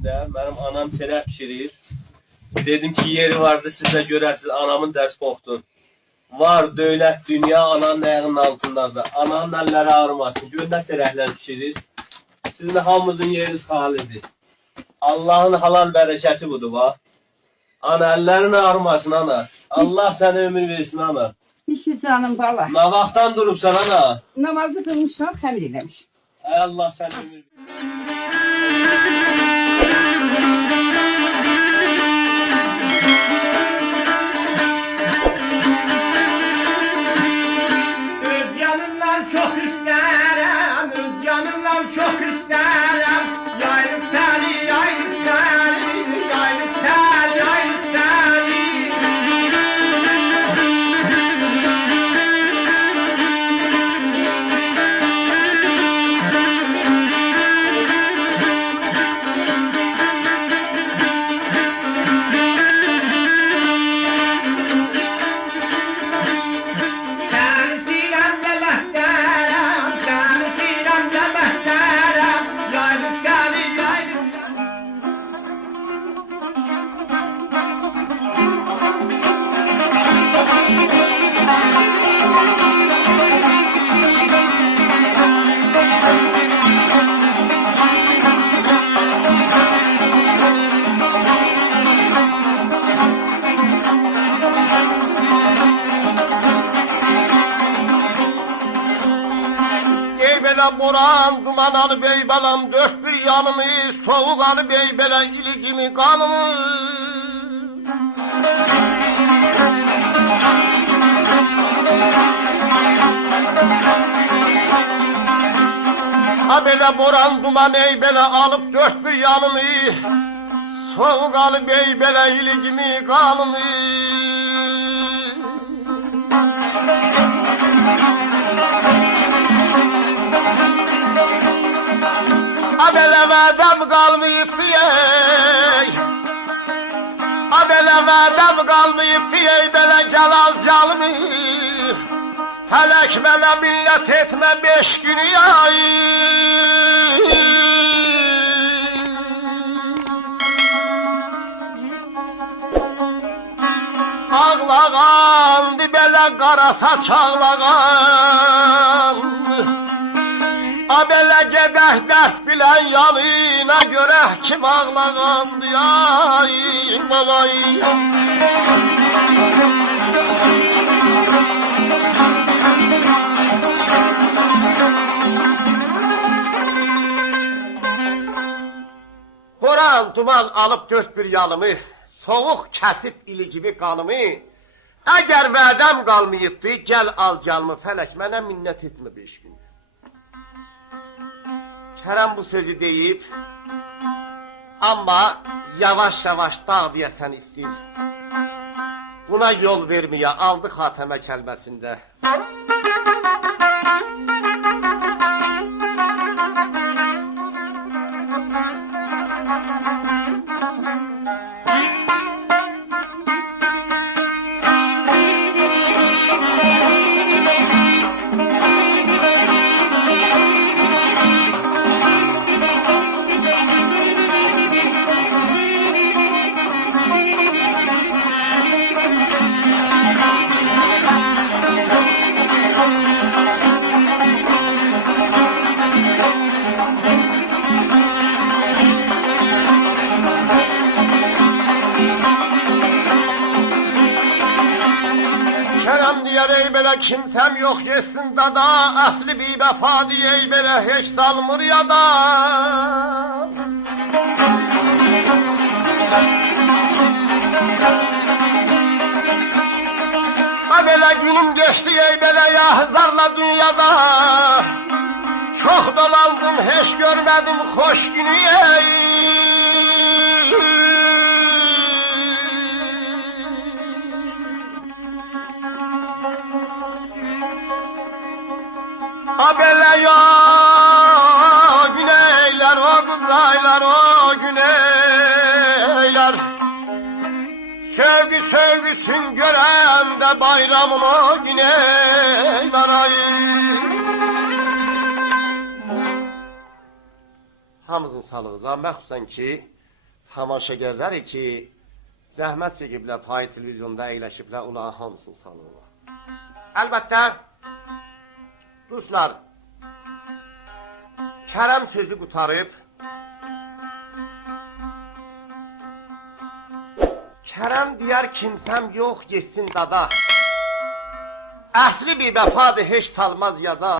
evimdə mənim anam çörək pişirir. Dedim ki, yeri vardı, siz də görəsiniz, anamın dərs qoxdun. Var, dövlət, dünya ananın ayağının altındadır. Ananın əlləri ağrımasın. Gör nə çörəklər pişirir. Sizin hamımızın yeriniz xalidir. Allahın halal bərəkəti budur, bax. Ana, əllərin ağrımasın, ana. Allah sənə ömür versin, ana. İşi canım bala. Nə vaxtdan durubsan, ana? Namazı kılmışam, xəmir eləmişim. Ay Allah sənə ömür versin. Öz canımdan çok isterim, öz canımdan çok isterim. Yaylık seni, yaylık seni, yaylık seni, yaylık seni. Seni sinemle beslerim, seni sinemle beslerim. Yaylık seni, yaylık seni. Ey bela boran, duman alıp ey balam, dört bir yanımı, soğuk alıp ey bela iligimi kanımı. Ha bela boran, duman ey bela alıp dört bir yanımı, soğuk alıp ey bela iligimi kanımı. Abele vadem kalmayıp diyey, abele vadem kalmayıp diyey, bele celal calmı. Felek bele millet etme 5 günü yay. Ağlağan bele kara saç ağlağan. Abele gedeh dert bilen yanına göre kim ağlağandı ay ay. Boran duman alıp dört bir yanımı, soğuk kesip ili gibi kanımı. Eğer vədəm qalmayıbdı, gel al canımı, felek mənə minnət etme 5 gün. Kerem bu sözü deyip, ama yavaş yavaş dağ diyesen isteyir. Buna yol vermeye aldı Hateme kelmesinde. Kerem diyer ey bele kimsem yok yesin dada, asli bir vefa diye ey bele hiç salmır ya da. Ha bele günüm geçti ey bele ya zarla dünyada. Çok dolandım hiç görmedim hoş günü ey. Abele ya güneyler, o kızaylar, o güneyler. Sevgi sevgisin gören de bayramın o güneyler ay. Hamımızın sağlığınıza, məxsusən ki, tamaşagərləri ki, zəhmət çəkiblər, pay televizyonda əyləşiblər, onların hamısını salırlar. Əlbəttə, dostlar, Kərəm sözü qutarıb, Kərəm deyər kimsəm yox, yesin dada. Əsli bir vəfadır, heç salmaz yada.